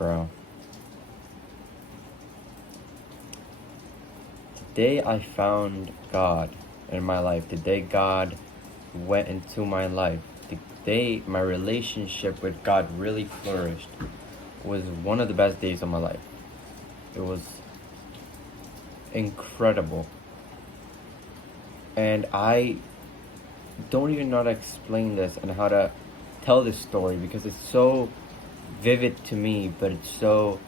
bro. The day I found God in my life, the day God went into my life, the day my relationship with God really flourished, was one of the best days of my life. It was incredible. And I don't even know how to explain this and how to tell this story because it's so vivid to me, but it's so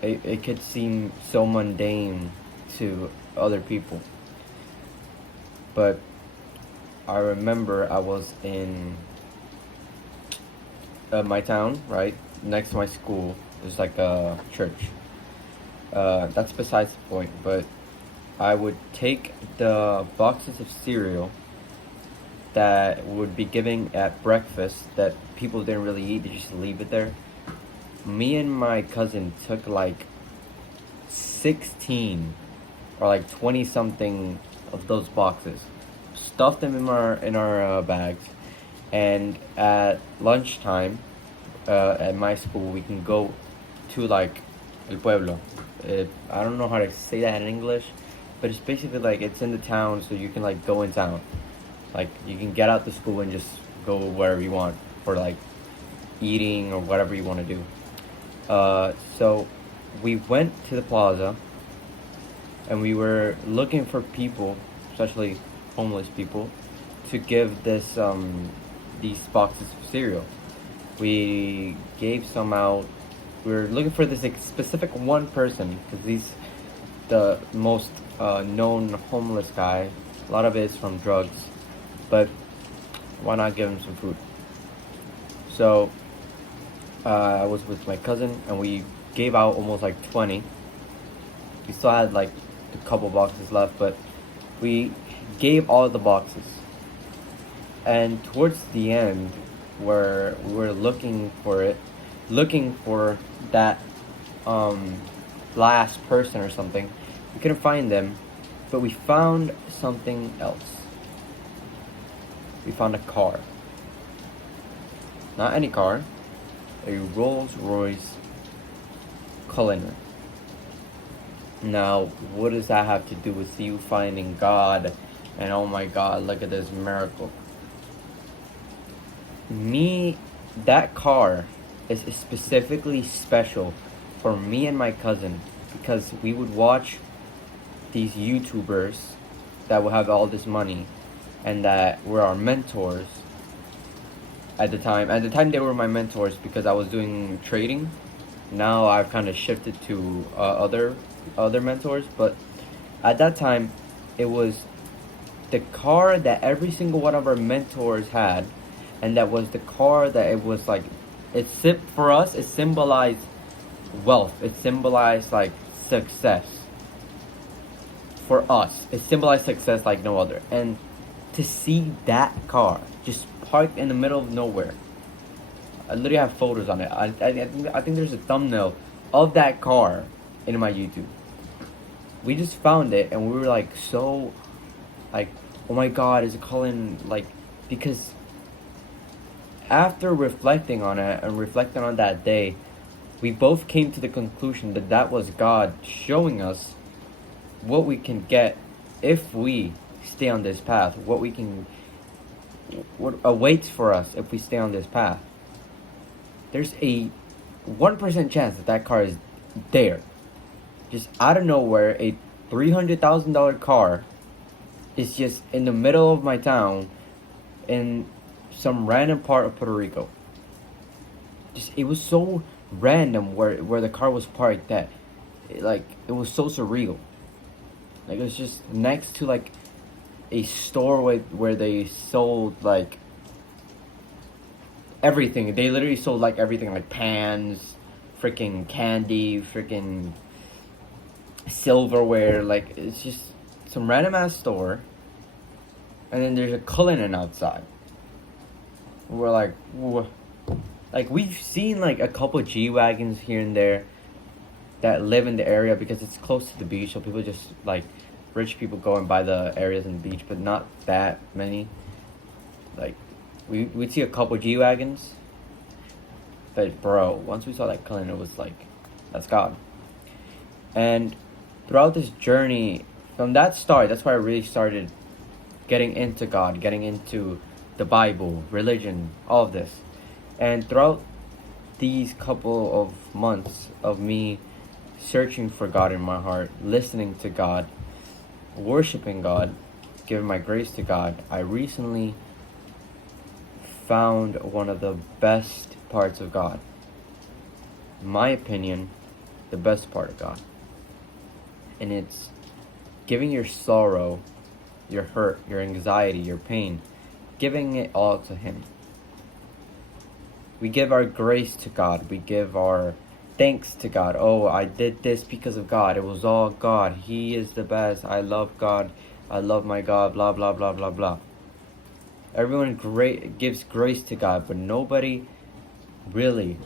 it could seem so mundane to other people. But I remember I was in my town, right next to my school. There's like a church. That's besides the point. But I would take the boxes of cereal that would be giving at breakfast that people didn't really eat. They just leave it there. Me and my cousin took like 16 or like 20 something of those boxes, stuffed them in our bags, and at lunchtime at my school we can go to like el pueblo. I don't know how to say that in English, but it's basically like it's in the town, so you can like go in town. Like you can get out the school and just go wherever you want for like eating or whatever you want to do. So we went to the plaza and we were looking for people, especially homeless people, to give these boxes of cereal. We gave some out. We were looking for this like, specific one person because he's the most known homeless guy. A lot of it is from drugs, but why not give him some food? So I was with my cousin and we gave out almost like 20. We still had like a couple boxes left, but we gave all the boxes. And towards the end, where we were looking for that last person or something, we couldn't find them, but we found something else. We found a car. Not any car, a Rolls-Royce Cullinan. Now, what does that have to do with you finding God and oh my God, look at this miracle? That car is specifically special for me and my cousin because we would watch these YouTubers that would have all this money and that were our mentors at the time. At the time, they were my mentors because I was doing trading. Now I've kind of shifted to other mentors, but at that time, it was the car that every single one of our mentors had, and that was the car that it was like, for us, it symbolized wealth. It symbolized like success. For us, it symbolized success like no other. And to see that car just parked in the middle of nowhere, I literally have photos on it. I think there's a thumbnail of that car in my YouTube. We just found it and we were like so like, oh my God, is it calling like, because after reflecting on it and reflecting on that day, we both came to the conclusion that that was God showing us what we can get if we stay on this path, what awaits for us if we stay on this path. There's a 1% chance that car is there. Just out of nowhere, a $300,000 car is just in the middle of my town in some random part of Puerto Rico. It was so random where the car was parked that it was so surreal. Like it was just next to like a store where they sold like everything. They literally sold like everything, like pans, freaking candy, freaking silverware. Like it's just some random ass store, and then there's a Cullinan outside. We're like, like we've seen like a couple G-Wagons here and there that live in the area because it's close to the beach, so people just like rich people go and buy the areas in the beach, but not that many. Like we'd see a couple G-Wagons But bro, once we saw that clan, it was like, that's God. And throughout this journey, from that start, that's why I really started getting into God, getting into the Bible, religion, all of this. And throughout these couple of months of me searching for God in my heart, listening to God, worshiping God, giving my grace to God, I recently found one of the best parts of God. In my opinion, the best part of God. And it's giving your sorrow, your hurt, your anxiety, your pain, giving it all to Him. We give our grace to God. We give our thanks to God. Oh, I did this because of God. It was all God. He is the best. I love God. I love my God. Blah, blah, blah, blah, blah. Everyone gives grace to God, but nobody really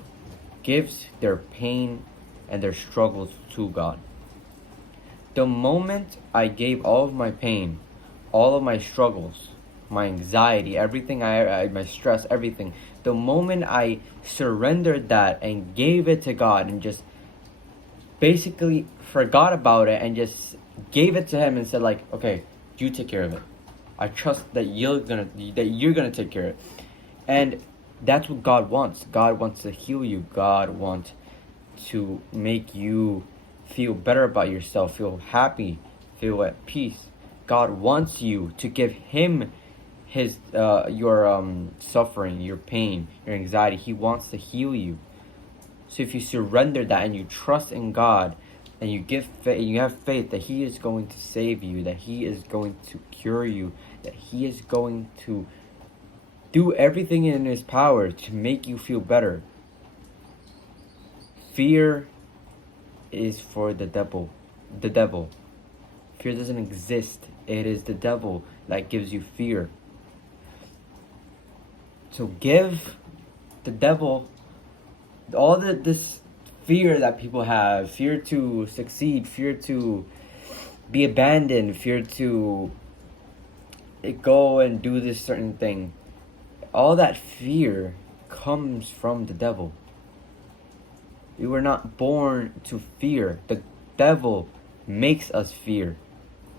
gives their pain and their struggles to God. The moment I gave all of my pain, all of my struggles, my anxiety, everything, my stress, everything, the moment I surrendered that and gave it to God and just basically forgot about it and just gave it to Him and said like, okay, you take care of it. I trust that you're gonna take care of it. And that's what God wants. God wants to heal you. God wants to make you feel better about yourself, feel happy, feel at peace. God wants you to give Him your suffering, your pain, your anxiety. He wants to heal you. So if you surrender that and you trust in God and you have faith that He is going to save you, that He is going to cure you, that He is going to do everything in His power to make you feel better. Fear is for the devil. The devil. Fear doesn't exist. It is the devil that gives you fear. So give the devil all this fear that people have, fear to succeed, fear to be abandoned, fear to go and do this certain thing. All that fear comes from the devil. We were not born to fear. The devil makes us fear.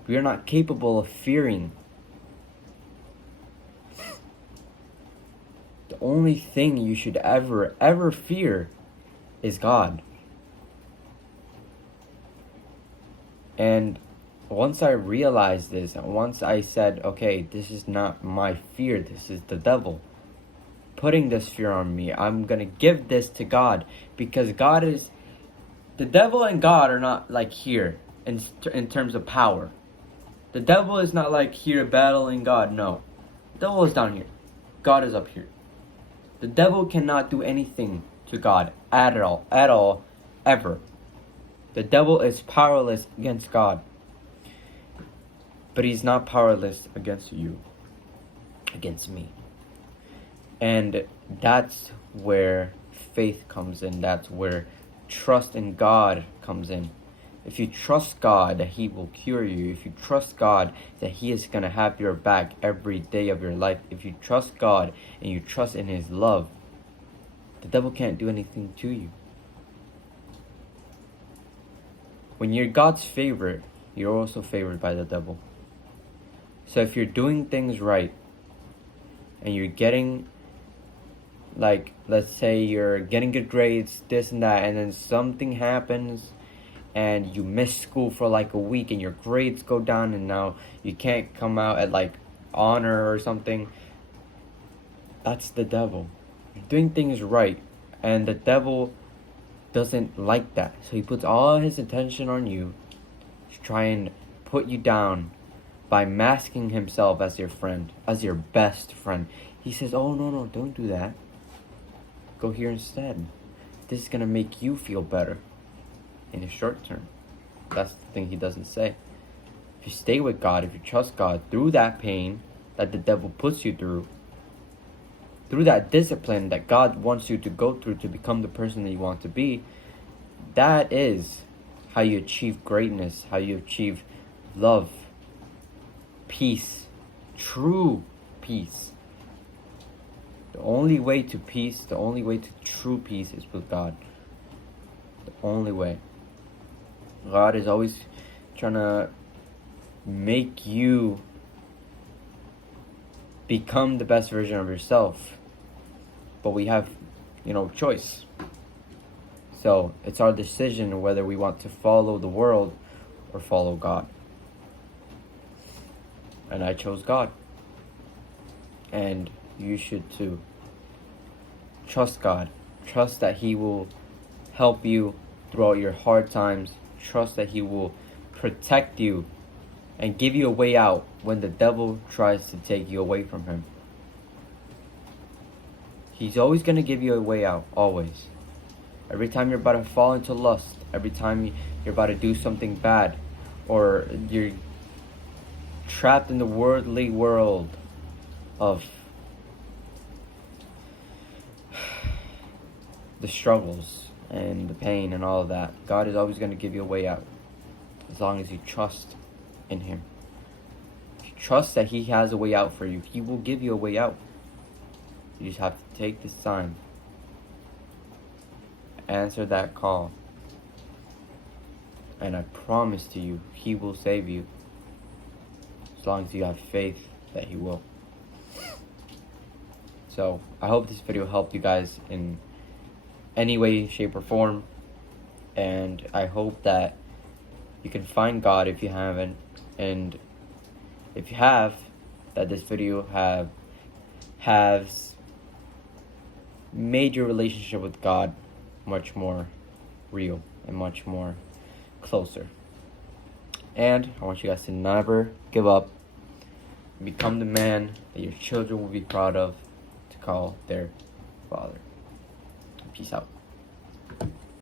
We are not capable of fearing. The only thing you should ever fear is God. And once I realized this, and once I said, okay, this is not my fear, this is the devil putting this fear on me, I'm gonna give this to God, because the devil and God are not like here in terms of power. The devil is not like here battling God. No, the devil is down here, God is up here. The devil cannot do anything to God at all, ever. The devil is powerless against God, but he's not powerless against you, against me. And that's where faith comes in. That's where trust in God comes in. If you trust God that He will cure you, if you trust God that He is going to have your back every day of your life, if you trust God and you trust in His love, the devil can't do anything to you. When you're God's favorite, you're also favored by the devil. So if you're doing things right and you're getting, like, let's say you're getting good grades, this and that, and then something happens and you miss school for like a week and your grades go down and now you can't come out at like honor or something, that's the devil. You're doing things right, and the devil doesn't like that. So he puts all his attention on you to try and put you down by masking himself as your friend, as your best friend. He says, oh, no, don't do that. Go here instead. This is going to make you feel better in the short term. That's the thing he doesn't say. If you stay with God, if you trust God through that pain that the devil puts you through that discipline that God wants you to go through to become the person that you want to be, that is how you achieve greatness, how you achieve love, peace, true peace. The only way to peace, the only way to true peace is with God. The only way. God is always trying to make you become the best version of yourself. But we have, choice. So it's our decision whether we want to follow the world or follow God. And I chose God. And you should too. Trust God. Trust that He will help you throughout your hard times. Trust that He will protect you and give you a way out when the devil tries to take you away from Him. He's always going to give you a way out, always. Every time you're about to fall into lust, every time you're about to do something bad, or you're trapped in the worldly world of the struggles and the pain and all of that, God is always going to give you a way out, as long as you trust in Him. If you trust that He has a way out for you, He will give you a way out. You just have to take this time, answer that call, and I promise to you, He will save you, as long as you have faith that He will. So I hope this video helped you guys in any way, shape, or form, and I hope that you can find God if you haven't, and if you have, that this video has made your relationship with God much more real and much more closer. And I want you guys to never give up. Become the man that your children will be proud of to call their father. Peace out.